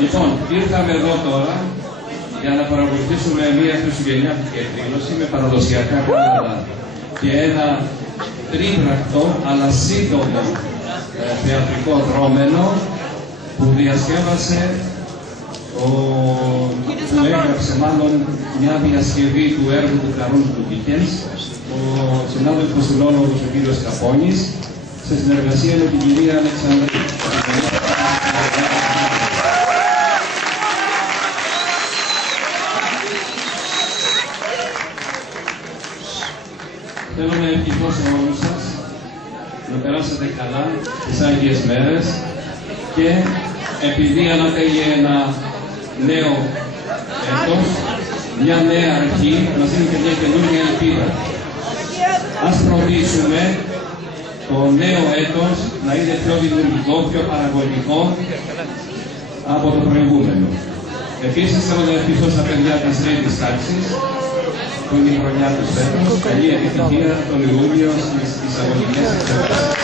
Λοιπόν, ήρθαμε εδώ τώρα για να παρακολουθήσουμε μια χριστουγεννιάτικη εκδήλωση με παραδοσιακά πράγματα και ένα τρίπρακτο αλλά σύντομο θεατρικό δρόμενο που διασκεύασε που έγραψε μάλλον μια διασκευή του έργου του Καρούν του Ντίκενς, ο συνάδελφος φιλόλογος ο κύριος Καπώνης, σε συνεργασία με την κυρία Αλεξανδρή. Θέλω να ευχηθώ σε όλους σας να περάσετε καλά τις Άγιες Μέρες και επειδή ανατέλει ένα νέο έτος, μια νέα αρχή, μας δίνει και μια καινούργια ελπίδα. Ας φροντίσουμε το νέο έτος να είναι πιο δημιουργικό, πιο παραγωγικό από το προηγούμενο. Επίσης, θέλω να ευχηθώ στα παιδιά της τρίτης τάξης, που είναι η χρονιά του έτος, καλή επιτυχία τον Ιούνιο στις εισαγωγικές εξετάσεις.